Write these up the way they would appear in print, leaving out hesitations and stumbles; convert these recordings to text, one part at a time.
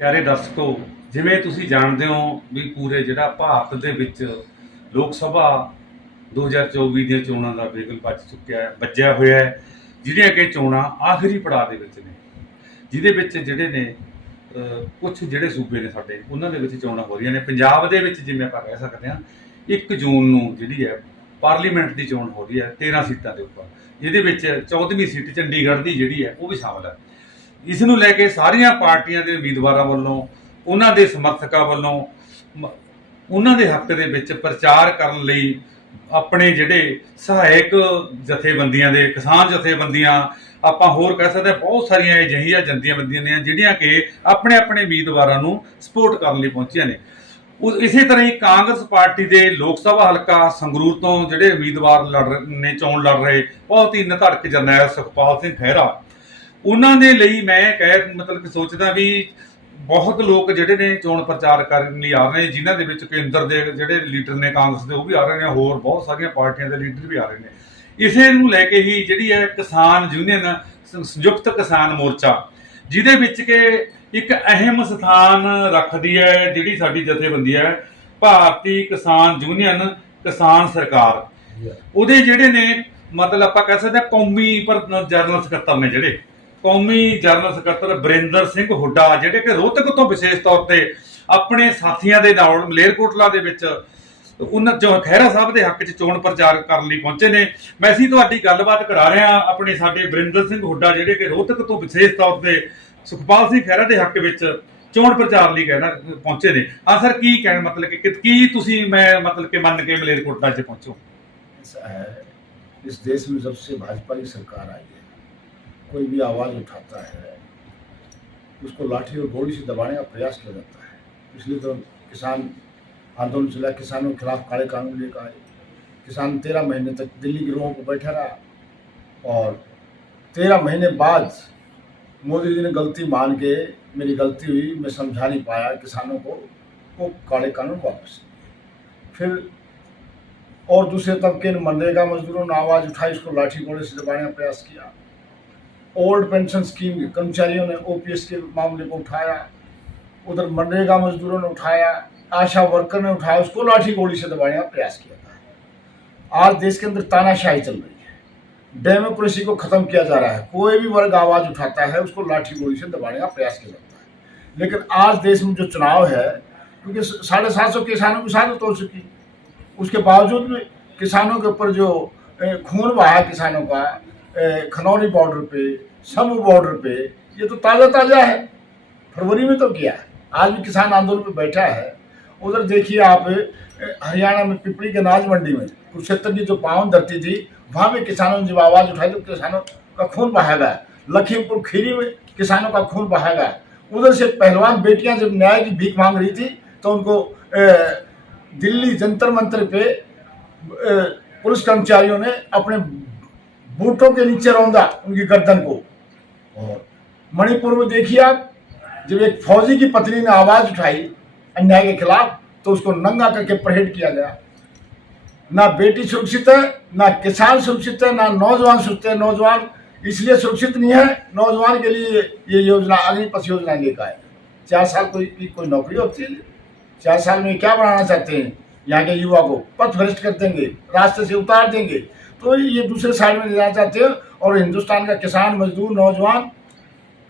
प्यारे दर्शकों, जिवें तुसीं जाणदे हो भी पूरे जिहड़ा भारत दे विच लोक सभा 2024 ਦੀਆਂ ਚੋਣਾਂ ਦਾ ਬਿਗਲ ਵੱਜਿਆ ਹੋਇਆ ਹੈ, ਜਿਹੜੀਆਂ ਕਿ ਚੋਣਾਂ ਆਖਰੀ ਪੜਾਅ ਦੇ ਵਿੱਚ ਨੇ, ਜਿਹਦੇ ਵਿੱਚ ਜਿਹੜੇ ਨੇ ਕੁਝ ਜਿਹੜੇ ਸੂਬੇ ਨੇ ਸਾਡੇ ਉਹਨਾਂ ਦੇ ਵਿੱਚ ਚੋਣਾਂ ਹੋ ਰਹੀਆਂ ਨੇ। ਪੰਜਾਬ ਦੇ ਵਿੱਚ ਜਿਵੇਂ ਆਪਾਂ ਕਹਿ ਸਕਦੇ ਹਾਂ 1 ਜੂਨ ਨੂੰ ਜਿਹੜੀ ਹੈ ਪਾਰਲੀਮੈਂਟ ਦੀ ਚੋਣ ਹੋ ਰਹੀ ਹੈ 13 ਸੀਟਾਂ ਦੇ ਉੱਪਰ, ਜਿਹਦੇ ਵਿੱਚ 14ਵੀਂ ਸੀਟ ਚੰਡੀਗੜ੍ਹ ਦੀ ਜਿਹੜੀ ਹੈ ਉਹ ਵੀ ਸ਼ਾਮਲ ਹੈ। ਇਸ ਨੂੰ ਲੈ ਕੇ ਸਾਰੀਆਂ ਪਾਰਟੀਆਂ ਦੇ ਉਮੀਦਵਾਰਾਂ ਵੱਲੋਂ, ਉਹਨਾਂ ਦੇ ਸਮਰਥਕਾਂ ਵੱਲੋਂ ਉਹਨਾਂ ਦੇ ਹੱਕ ਦੇ ਵਿੱਚ ਪ੍ਰਚਾਰ ਕਰਨ ਲਈ ਆਪਣੇ ਜਿਹੜੇ ਸਹਾਇਕ ਜਥੇਬੰਦੀਆਂ ਦੇ, ਕਿਸਾਨ ਜਥੇਬੰਦੀਆਂ, ਆਪਾਂ ਹੋਰ ਕਹਿ ਸਕਦੇ ਬਹੁਤ ਸਾਰੀਆਂ ਅਜਿਹੀਆਂ ਜਥੇਬੰਦੀਆਂ ਨੇ ਜਿਹੜੀਆਂ ਕਿ ਆਪਣੇ ਆਪਣੇ ਉਮੀਦਵਾਰਾਂ ਨੂੰ ਸਪੋਰਟ ਕਰਨ ਲਈ ਪਹੁੰਚੀਆਂ ਨੇ। ਇਸੇ ਤਰ੍ਹਾਂ ਹੀ ਕਾਂਗਰਸ ਪਾਰਟੀ ਦੇ ਲੋਕ ਸਭਾ ਹਲਕਾ ਸੰਗਰੂਰ ਤੋਂ ਜਿਹੜੇ ਉਮੀਦਵਾਰ ਚੋਣ ਲੜ ਰਹੇ ਬਹੁਤ ਹੀ ਨਿਧੜਕ ਜਰਨੈਲ ਸੁਖਪਾਲ ਸਿੰਘ ਖਹਿਰਾ, ਉਹਨਾਂ ਦੇ ਲਈ ਮੈਂ ਸੋਚਦਾ ਵੀ ਬਹੁਤ ਲੋਕ ਜਿਹੜੇ ਨੇ ਚੋਣ ਪ੍ਰਚਾਰ ਕਰਨ ਲਈ ਆ ਰਹੇ ਨੇ, ਜਿਨ੍ਹਾਂ ਦੇ ਵਿੱਚ ਕੇਂਦਰ ਦੇ ਜਿਹੜੇ ਲੀਡਰ ਨੇ ਕਾਂਗਰਸ ਦੇ ਉਹ ਵੀ ਆ ਰਹੇ ਨੇ, ਹੋਰ ਬਹੁਤ ਸਾਰੀਆਂ ਪਾਰਟੀਆਂ ਦੇ ਲੀਡਰ ਵੀ ਆ ਰਹੇ ਨੇ। ਇਸੇ ਨੂੰ ਲੈ ਕੇ ਹੀ ਜਿਹੜੀ ਹੈ ਕਿਸਾਨ ਯੂਨੀਅਨ ਸੰਯੁਕਤ ਕਿਸਾਨ ਮੋਰਚਾ, ਜਿਹਦੇ ਵਿੱਚ ਕਿ ਇੱਕ ਅਹਿਮ ਸਥਾਨ ਰੱਖਦੀ ਹੈ ਜਿਹੜੀ ਸਾਡੀ ਜਥੇਬੰਦੀ ਹੈ ਭਾਰਤੀ ਕਿਸਾਨ ਯੂਨੀਅਨ ਕਿਸਾਨ ਸਰਕਾਰ, ਉਹਦੇ ਜਿਹੜੇ ਨੇ ਆਪਾਂ ਕਹਿ ਸਕਦੇ ਕੌਮੀ ਜਨਰਲ ਸਕੱਤਰ ਨੇ, ਜਿਹੜੇ ਕੌਮੀ ਜਨਰਲ ਸਕੱਤਰ ਬਰਿੰਦਰ ਸਿੰਘ ਹੁੱਡਾ, ਜਿਹੜੇ ਕਿ ਰੋਹਤਕ ਤੋਂ ਵਿਸ਼ੇਸ਼ ਤੌਰ ਤੇ ਆਪਣੇ ਸਾਥੀਆਂ ਦੇ ਨਾਲ ਮਲੇਰਕੋਟਲਾ ਦੇ ਵਿੱਚ ਉਹਨਾਂ ਜੋ ਖਹਿਰਾ ਸਾਹਿਬ ਦੇ ਹੱਕ 'ਚ ਚੋਣ ਪ੍ਰਚਾਰ ਕਰਨ ਲਈ ਪਹੁੰਚੇ ਨੇ। ਮੈਂ ਅਸੀਂ ਤੁਹਾਡੀ ਗੱਲਬਾਤ ਕਰਾ ਰਹੇ ਹਾਂ ਆਪਣੇ ਸਾਡੇ ਬਰਿੰਦਰ ਸਿੰਘ ਹੁੱਡਾ, ਜਿਹੜੇ ਕਿ ਰੋਹਤਕ ਤੋਂ ਵਿਸ਼ੇਸ਼ ਤੌਰ ਤੇ ਸੁਖਪਾਲ ਸਿੰਘ ਖਹਿਰਾ ਦੇ ਹੱਕ ਵਿੱਚ ਚੋਣ ਪ੍ਰਚਾਰ ਲਈ ਪਹੁੰਚੇ ਨੇ। ਹਾਂ ਸਰ, ਕੀ ਕਹਿਣ ਕੀ ਤੁਸੀਂ ਮੰਨ ਕੇ ਮਲੇਰਕੋਟਲਾ 'ਚ पहुंचो? इस देश में जब से भाजपा की सरकार आई है, कोई भी आवाज़ उठाता है उसको लाठी और गोली से दबाने का प्रयास किया जाता है। इसलिए तो किसान आंदोलन चला, किसानों के खिलाफ काले कानून लेकर आए। किसान 13 महीने तक दिल्ली की रोहों पर बैठा रहा और 13 महीने बाद मोदी जी ने गलती मान के, मेरी गलती हुई, मैं समझा नहीं पाया किसानों को, वो काले कानून वापस लिए। फिर और दूसरे तबके ने मनरेगा मजदूरों ने आवाज़ उठाई, इसको लाठी गोले से दबाने का प्रयास किया। ओल्ड पेंशन स्कीम के कर्मचारियों ने ओपीएस के मामले को उठाया, उधर मनरेगा मजदूरों ने उठाया, आशा वर्कर ने उठाया, उसको लाठी गोली से दबाने का प्रयास किया था। आज देश के अंदर तानाशाही चल रही है, डेमोक्रेसी को ख़त्म किया जा रहा है। कोई भी वर्ग आवाज़ उठाता है उसको लाठी गोली से दबाने का प्रयास किया जाता है। लेकिन आज देश में जो चुनाव है, क्योंकि 750 किसानों की शादी तोड़ चुकी, उसके बावजूद भी किसानों के ऊपर जो खून बहा किसानों का खनौरी बॉर्डर पे, समू बॉर्डर पे, ये तो ताज़ा है, फरवरी में तो किया है। आज भी किसान आंदोलन पे बैठा है। उधर देखिए आप हरियाणा में पिपली के नाज मंडी में कुरुक्षेत्र की जो पावन धरती थी, वहाँ भी किसानों ने जब आवाज़ उठाई तो किसानों का खून बहाया गया। लखीमपुर खीरी में किसानों का खून बहाया गया। उधर से पहलवान बेटियां जब न्याय की भीख मांग रही थी तो उनको दिल्ली जंतर मंतर पे पुलिस कर्मचारियों ने अपने बूटों के नीचे रौंदा उनकी गर्दन को। और मणिपुर में देखिए आप, जब एक फौजी की पत्नी ने आवाज़ उठाई अन्याय के खिलाफ तो उसको नंगा करके परेड किया गया। ना बेटी सुरक्षित है, ना किसान सुरक्षित है, ना नौजवान सुरक्षित है। नौजवान इसलिए सुरक्षित नहीं है, नौजवान के लिए ये योजना अग्निपथ योजना लेकर आए। 4 साल कोई नौकरी होती है? 4 साल में क्या बनाना चाहते हैं? यहाँ के युवा को पथ भ्रष्ट कर देंगे, रास्ते से उतार देंगे, तो ये दूसरे साइड में ले जाना चाहते हैं। और हिंदुस्तान का किसान, मजदूर, नौजवान,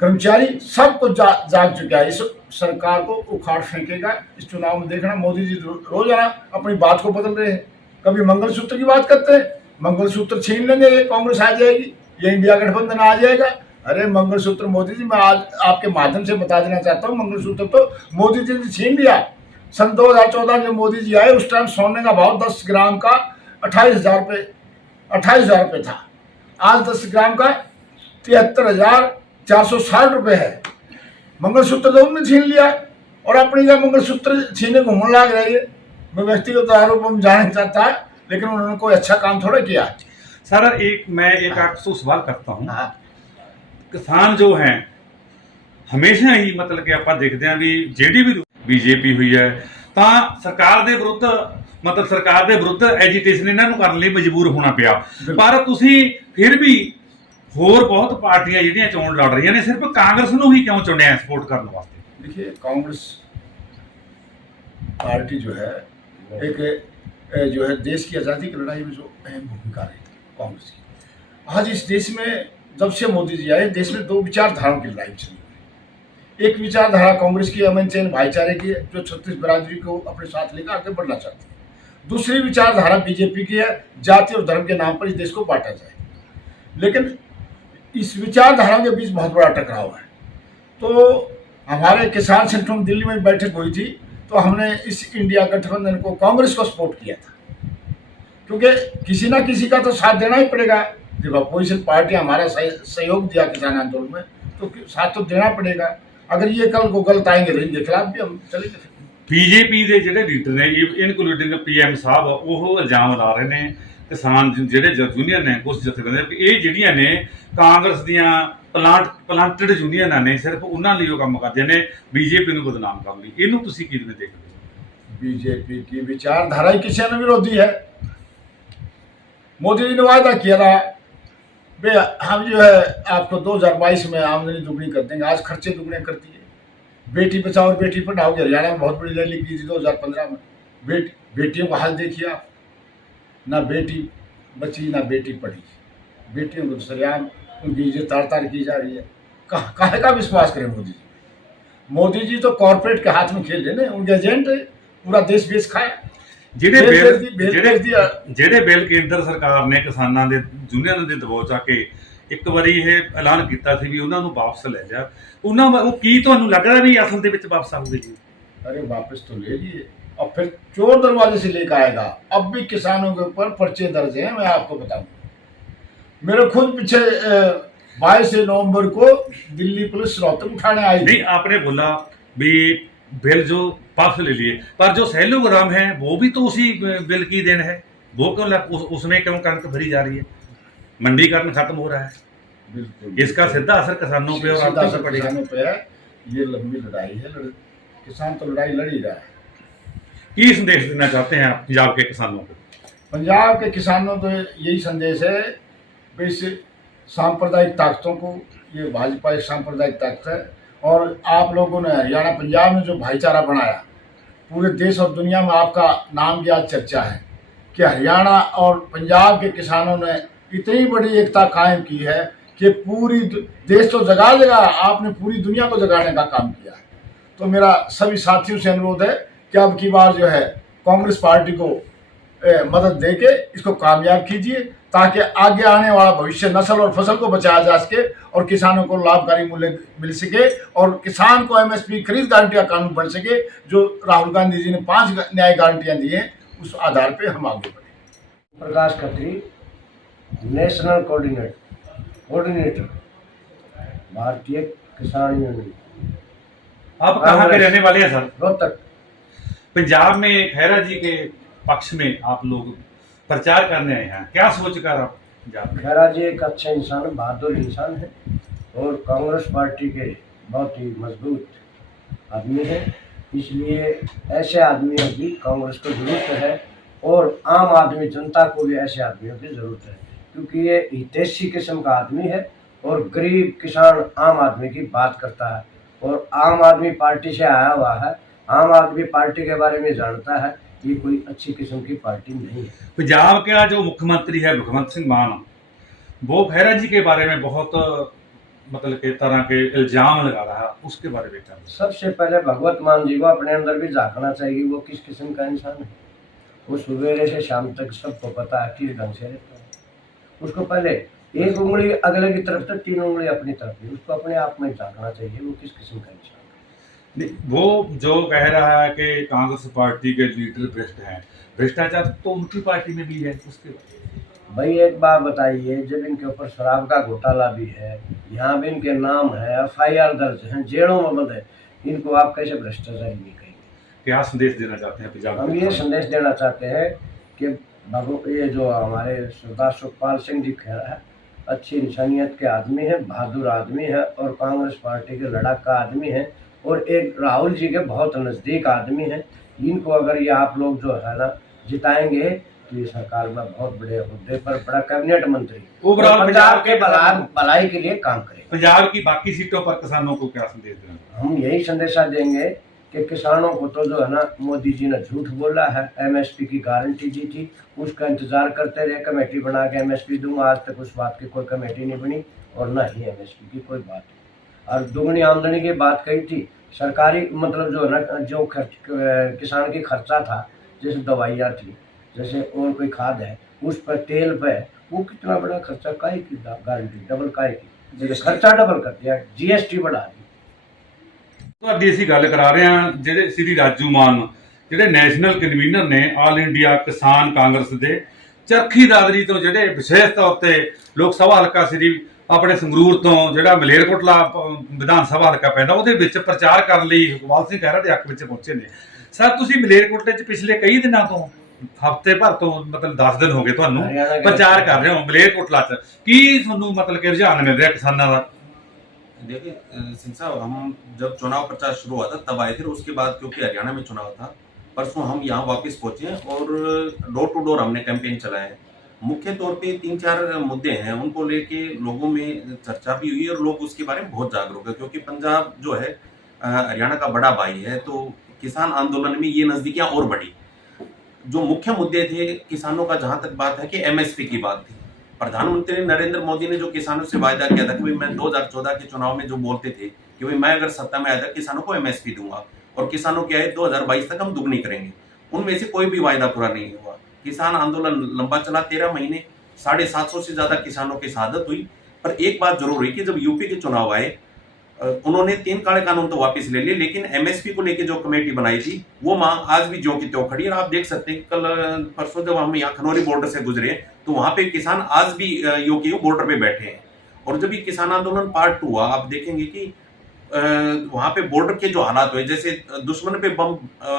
कर्मचारी सब कुछ जाग चुका है। इस सरकार को उखाड़ फेंकेगा। इस चुनाव में देखना, मोदी जी रोजाना अपनी बात को बदल रहे हैं। कभी मंगलसूत्र की बात करते हैं, मंगलसूत्र छीन लेंगे, ये कांग्रेस आ जाएगी, ये इंडिया गठबंधन आ जाएगा। अरे मंगलसूत्र मोदी जी, मैं आज आपके माध्यम से बता देना चाहता हूँ, मंगलसूत्र तो मोदी जी ने छीन लिया। सन 2014 जब मोदी जी आए उस टाइम सोने का भाव 10 ग्राम का 28,000 रुपये था। आज 10 ग्राम का 73,460 रुपये है। मंगलसूत्र तो उन्होंने छीन लिया और अपनी का मंगलसूत्र छीने को मन लग रही है। मैं व्यक्तिगत आरोप में जानना चाहता है, लेकिन उन्होंने कोई अच्छा काम थोड़ा किया। सर, मैं एक आपसे सवाल करता हूँ। किसान जो हैं हमेशा ही कि आप देखते हैं भी ਜਿਹੜੀ ਵੀ बीजेपी हुई है ਤਾਂ ਸਰਕਾਰ ਦੇ ਵਿਰੁੱਧ ਐਜੀਟੇਸ਼ਨ ਇਹਨਾਂ ਨੂੰ ਕਰਨ ਲਈ ਮਜਬੂਰ ਹੋਣਾ ਪਿਆ। ਪਰ ਤੁਸੀਂ ਫਿਰ ਵੀ ਹੋਰ ਬਹੁਤ ਪਾਰਟੀਆਂ ਜਿਹੜੀਆਂ ਚੋਣ ਲੜ ਰਹੀਆਂ ਨੇ, ਸਿਰਫ ਕਾਂਗਰਸ ਨੂੰ ਹੀ ਕਿਉਂ ਚੁਣਿਆ ਸਪੋਰਟ ਕਰਨ ਵਾਸਤੇ? देखिए, कांग्रेस पार्टी जो है एक जो है देश की आज़ादी की लड़ाई में जो अहम भूमिका रही कांग्रेस की। आज इस देश में जब से मोदी जी आए, देश में दो विचारधाराओं की लड़ाई चली हुई है। एक विचारधारा कांग्रेस की अमन चैन भाईचारे की है, जो छत्तीस बिरादरी को अपने साथ लेकर आगे बढ़ना चाहती है। दूसरी विचारधारा बीजेपी की है, जाति और धर्म के नाम पर इस देश को बांटा जाए। लेकिन इस विचारधारा के बीच बहुत बड़ा टकराव है। तो हमारे किसान संगठन दिल्ली में बैठक हुई थी, तो हमने इस इंडिया गठबंधन को, कांग्रेस को सपोर्ट किया था, क्योंकि किसी ना किसी का तो साथ देना ही पड़ेगा। जब अपोजिशन पार्टी हमारा सहयोग दिया किसान आंदोलन में, तो साथ तो देना पड़ेगा। अगर ये कल को गलत आएंगे तो इनके खिलाफ भी हम चलेंगे। ਬੀਜੇਪੀ ਦੇ ਜਿਹੜੇ ਲੀਡਰ ਨੇ ਇਨਕਲੂਡਿੰਗ ਪੀਐਮ ਸਾਹਿਬ ਉਹ ਇਲਜ਼ਾਮ ਲਾ ਰਹੇ ਨੇ ਕਿਸਾਨ ਜਿਹੜੇ ਯੂਨੀਅਨ ਨੇ ਕੁਝ ਜਥੇਬੰਦੀਆਂ ਕਿ ਇਹ ਜਿਹੜੀਆਂ ਨੇ ਕਾਂਗਰਸ ਦੀਆਂ ਪਲਾਂਟਡ ਯੂਨੀਅਨਾਂ ਨੇ, ਸਿਰਫ ਉਹਨਾਂ ਲਈ ਉਹ ਕੰਮ ਕਰਦੀਆਂ ਨੇ ਬੀਜੇਪੀ ਨੂੰ ਬਦਨਾਮ ਕਰਨ ਲਈ। ਇਹਨੂੰ ਤੁਸੀਂ ਕਿਵੇਂ ਦੇਖਦੇ ਹੋ? बीजेपी की विचारधारा ही किसान विरोधी है। मोदी जी ने वायदा किया था, बे हम जो है आपको 2022 में आमदनी दुगनी कर देंगे। आज खर्चे दुगने करती है। बेटी बचाओ और बेटी पढ़ाओ की हरियाणा में बहुत बड़ी रैली की थी 2015 में। बेटियों का हाल देखिए आप, ना बेटी बची ना बेटी पढ़ी। बेटियों को सरेआम उनकी इज्जत ताड़ की जा रही है। काहे का विश्वास करें मोदी जी? मोदी जी तो कॉर्पोरेट के हाथ में खेल रहे हैं, उनके एजेंट है, पूरा देश बेच खाया। ਜਿਹੜੇ ਬਿੱਲ ਕੇਂਦਰ ਸਰਕਾਰ ਨੇ ਕਿਸਾਨਾਂ ਦੇ ਯੂਨੀਅਨਾਂ ਦੇ ਦਬਾਅ ਚ ਆ ਕੇ ਇੱਕ ਵਾਰੀ ਇਹ ਐਲਾਨ ਕੀਤਾ ਸੀ ਵੀ ਉਹਨਾਂ ਨੂੰ ਵਾਪਸ ਲੈ ਜਾ, ਉਹਨਾਂ ਉਹ ਕੀ ਤੁਹਾਨੂੰ ਲੱਗਦਾ ਵੀ ਅਸਲ ਦੇ ਵਿੱਚ ਵਾਪਸ ਆਉਗੇ ਜੀ? अरे वापस तो ले लिए और फिर चोर दरवाजे से लेकर आएगा। अब भी किसानों के ऊपर पर्चे दर्ज हैं, मैं आपको बताऊं। मेरे खुद पीछे 22 नवंबर को दिल्ली पुलिस रोहतक उठाने आई थी। नहीं, आपने बोला भी बिल जो वापस ले लिए, पर जो सैलोग्राम है वो भी तो उसी बिल की देन है। वो क्यों उसमें क्यों कणक भरी जा रही है? मंडीकरण खत्म हो रहा है, बिल्कुल इसका सीधा असर किसानों पे और सीधा आपको असर पड़ेगा। किसानों पे है। ये लंबी लड़ाई है, किसान तो लड़ाई लड़ ही रहा है। की संदेश देना चाहते हैं आप पंजाब के किसानों को? पंजाब के किसानों को यही संदेश है, इस सांप्रदायिक ताकतों को, ये भाजपा एक सांप्रदायिक ताकत है। और आप लोगों ने हरियाणा पंजाब में जो भाईचारा बनाया, पूरे देश और दुनिया में आपका नाम की आज चर्चा है कि हरियाणा और पंजाब के किसानों ने इतनी बड़ी एकता कायम की है कि पूरी देश तो जगा आपने पूरी दुनिया को जगाने का काम किया है। तो मेरा सभी साथियों से अनुरोध है कि अब की बार जो है कांग्रेस पार्टी को मदद देके इसको कामयाब कीजिए, ताकि आगे आने वाला भविष्य नस्ल और फसल को बचाया जा सके और किसानों को लाभकारी मूल्य मिल सके और किसान को एमएसपी खरीद गारंटी का कानून बन सके, जो राहुल गांधी जी ने 5 न्याय गारंटियां दी हैं, उस आधार पे हम आगे बढ़े। प्रकाश खत्री, नेशनल कोऑर्डिनेटर भारतीय किसान यूनियन। आप कहाँ के रहने वाले हैं सर? रोहतक। पंजाब में खैरा जी के पक्ष में आप लोग प्रचार करने आए हैं, क्या सोचकर आप पंजाब में? खैरा जी एक अच्छे इंसान, बहादुर इंसान है और कांग्रेस पार्टी के बहुत ही मजबूत आदमी है। इसलिए ऐसे आदमियों की कांग्रेस को जरूरत है और आम आदमी जनता को भी ऐसे आदमियों की जरूरत है, क्योंकि ये हितैषी किस्म का आदमी है और गरीब किसान आम आदमी की बात करता है और आम आदमी पार्टी से आया हुआ है, आम आदमी पार्टी के बारे में जानता है। ये कोई अच्छी किस्म की पार्टी नहीं है। पंजाब का जो मुख्यमंत्री है भगवंत सिंह मान, वो खैरा जी के बारे में बहुत मतलब के तरह के इल्जाम लगा रहा है, उसके बारे में क्या? सबसे पहले भगवत मान जी को अपने अंदर भी झांकना चाहिए, वो किस किस्म का इंसान है। वो सुबह से शाम तक सबको पता है किस ढंग से रहता है। उसको पहले एक उंगली अगले की तरफ तक, 3 उंगली अपनी तरफ, उसको अपने आप में झांकना चाहिए वो किस किस्म का इंसान है। वो जो कह रहा है कि कांग्रेस पार्टी के लीडर भ्रष्ट हैं, भ्रष्टाचार तो उनकी पार्टी में भी है, उसके भाई एक बात बताइए, जब इनके ऊपर शराब का घोटाला भी है, यहाँ भी इनके नाम है, FIR दर्ज है, जेलों में बंद है, इनको आप कैसे भ्रष्टाचारी नहीं कहेंगे? क्या संदेश देना चाहते हैं पंजाब? हम ये संदेश देना चाहते हैं कि ये जो हमारे सरदार सुखपाल सिंह जी खैरा है, अच्छी इंसानियत के आदमी है, बहादुर आदमी है और कांग्रेस पार्टी के लड़ाका आदमी है और एक राहुल जी के बहुत नज़दीक आदमी है। इनको अगर ये आप लोग जो है ना जिताएंगे की सरकार में बहुत बड़े हुद्दे पर बड़ा कैबिनेट मंत्री, ओवरऑल और पंजाब के भलाई के लिए काम करे। पंजाब की बाकी सीटों पर किसानों को क्या संदेश देना? हम यही संदेशा देंगे कि किसानों को तो जो है ना, मोदी जी ने झूठ बोला है, एमएसपी की गारंटी दी थी, उसका इंतजार करते रहे, कमेटी बना के एमएसपी दूंगा, आज तक उस बात की कोई कमेटी नहीं बनी और ना ही एमएसपी की कोई बात है। और दुगनी आमदनी की बात कही थी, सरकारी मतलब जो है ना, जो खर्च किसान की खर्चा था, जैसे दवाइयाँ थी, जैसे और कोई खाद है, उस पर तेल पे, वो कितना बड़ा खर्चा, काहे की गारंटी डबल काहे की, जैसे खर्चा डबल कर दिया, जीएसटी बढ़ा दी। ਤੁਹਾਡੀ ਅਸੀਂ ਗੱਲ ਕਰਾ ਰਹੇ ਹਾਂ ਜਿਹੜੇ ਸ੍ਰੀ ਰਾਜੂ ਮਾਨ ਜਿਹੜੇ ਨੈਸ਼ਨਲ ਕਨਵੀਨਰ ਨੇ ਆਲ ਇੰਡੀਆ ਕਿਸਾਨ ਕਾਂਗਰਸ ਦੇ ਚਰਖੀ ਦਾਦਰੀ ਤੋਂ, ਜਿਹੜੇ ਵਿਸ਼ੇਸ਼ ਤੌਰ ਤੇ ਲੋਕ ਸਭਾ ਹਲਕਾ ਸ੍ਰੀ ਆਪਣੇ ਸੰਗਰੂਰ ਤੋਂ ਜਿਹੜਾ ਮਲੇਰਕੋਟਲਾ ਵਿਧਾਨ ਸਭਾ ਹਲਕਾ ਪੈਂਦਾ, ਉਹਦੇ ਵਿੱਚ ਪ੍ਰਚਾਰ ਕਰਨ ਲਈ ਇਕਬਾਲ ਸਿੰਘ ਖਹਿਰਾ ਦੇ ਹੱਕ ਵਿੱਚ ਪਹੁੰਚੇ ਨੇ। ਸਰ, ਤੁਸੀਂ ਮਲੇਰਕੋਟਲੇ 'ਚ ਪਿਛਲੇ ਕਈ ਦਿਨਾਂ ਤੋਂ, ਹਫ਼ਤੇ ਭਰ ਤੋਂ, ਮਤਲਬ 10 ਦਿਨ ਹੋ ਗਏ ਤੁਹਾਨੂੰ ਪ੍ਰਚਾਰ ਕਰ ਰਹੇ ਹੋ ਮਲੇਰਕੋਟਲਾ 'ਚ, ਕੀ ਤੁਹਾਨੂੰ ਮਤਲਬ ਕਿ ਰੁਝਾਨ ਮਿਲ ਰਿਹਾ किसानों का? देखिए सिंह साहब, हम जब चुनाव प्रचार शुरू हुआ था तब आए थे, उसके बाद क्योंकि हरियाणा में चुनाव था, परसों हम यहाँ वापस पहुंचे हैं और डोर टू डोर हमने कैंपेन चलाया है। मुख्य तौर पे 3-4 मुद्दे हैं, उनको लेके लोगों में चर्चा भी हुई और लोग उसके बारे में बहुत जागरूक है, क्योंकि पंजाब जो है हरियाणा का बड़ा भाई है, तो किसान आंदोलन में ये नज़दीकियाँ और बढ़ी। जो मुख्य मुद्दे थे किसानों का, जहाँ तक बात है कि एमएसपी की बात थी। प्रधानमंत्री नरेंद्र मोदी ने जो किसानों से वायदा किया था कि भाई मैं 2014 के चुनाव में जो बोलते थे कि भाई मैं अगर सत्ता में आया था किसानों को एमएसपी दूंगा, और किसानों की आय 2022 तक हम दुगनी करेंगे, उनमें से कोई भी वायदा पूरा नहीं हुआ। किसान आंदोलन लंबा चला, 13 महीने, 750 से ज्यादा किसानों की शहादत हुई। पर एक बात जरूर हुई कि जब यूपी के चुनाव आए, उन्होंने 3 काले कानून तो वापस ले लिए, लेकिन एमएसपी को लेकर जो कमेटी बनाई थी वो मांग आज भी ज्यों की त्यों खड़ी है। आप देख सकते हैं कल परसों जब हम यहाँ खनौरी बॉर्डर से गुजरे तो वहां पे किसान आज भी यू के बॉर्डर पे बैठे हैं। और जब ये किसान आंदोलन पार्ट 2 हुआ, आप देखेंगे कि वहां पे बॉर्डर के जो हालात हुए, जैसे दुश्मन पे बम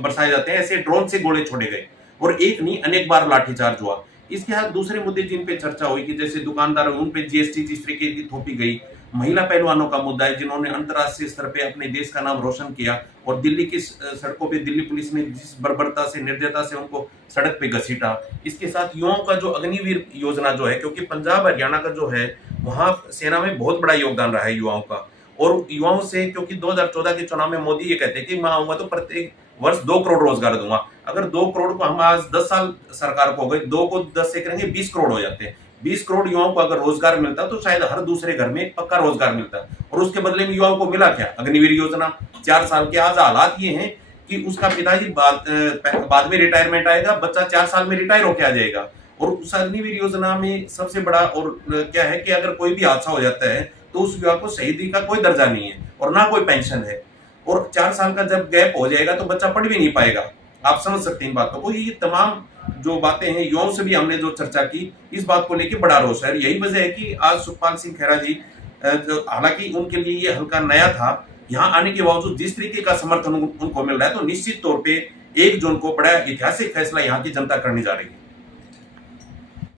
बरसाए जाते हैं, ऐसे ड्रोन से गोले छोड़े गए और एक नहीं अनेक बार लाठीचार्ज हुआ। इसके साथ दूसरे मुद्दे जिन पे चर्चा हुई कि जैसे दुकानदार, उन पे जीएसटी जिस तरीके की थोपी गई। महिला पहलवानों का मुद्दा है, जिन्होंने अंतर्राष्ट्रीय स्तर पे अपने देश का नाम रोशन किया, और दिल्ली की सड़कों पे दिल्ली पुलिस ने जिस बर्बरता से, निर्दयता से उनको सड़क पे घसीटा। इसके साथ युवाओं का जो अग्निवीर योजना जो है, क्योंकि पंजाब हरियाणा का जो है वहाँ सेना में बहुत बड़ा योगदान रहा है युवाओं का, और युवाओं से, क्योंकि 2014 के चुनाव में मोदी ये कहते कि मैं आऊंगा तो प्रत्येक वर्ष 2 करोड़ रोजगार दूंगा। अगर 2 करोड़ को हम आज 10 साल सरकार को हो गए, 2 को 10 से करेंगे 20 करोड़ हो जाते हैं। 20 करोड़ युवाओं को अगर रोजगार मिलता तो शायद हर दूसरे घर में पक्का रोजगार मिलता, और उसके बदले में युवाओं को मिला क्या? अग्निवीर योजना 4 साल के। आज हालात ये हैं कि उसका पिताजी बाद में रिटायरमेंट आएगा, बच्चा 4 साल में रिटायर होकर आ जाएगा। और उस अग्निवीर योजना में सबसे बड़ा और क्या है कि अगर कोई भी हादसा हो जाता है तो उस युवा को शहीदी का कोई दर्जा नहीं है और ना कोई पेंशन है, और 4 साल का जब गैप हो जाएगा तो बच्चा पढ़ भी नहीं पाएगा। आप समझ सकते हैं इन बातों को। ये तमाम जो बातें हैं, युवाओं से भी हमने जो चर्चा की, इस बात को लेकर बड़ा रोष है। यही वजह है कि आज सुखपाल सिंह खैरा जी, हालांकि उनके लिए ये हल्का नया था, यहाँ आने के बावजूद जिस तरीके का समर्थन उनको मिल रहा है, तो निश्चित तौर पे 1 जून को बड़ा ऐतिहासिक फैसला यहाँ की जनता करने जा रही है।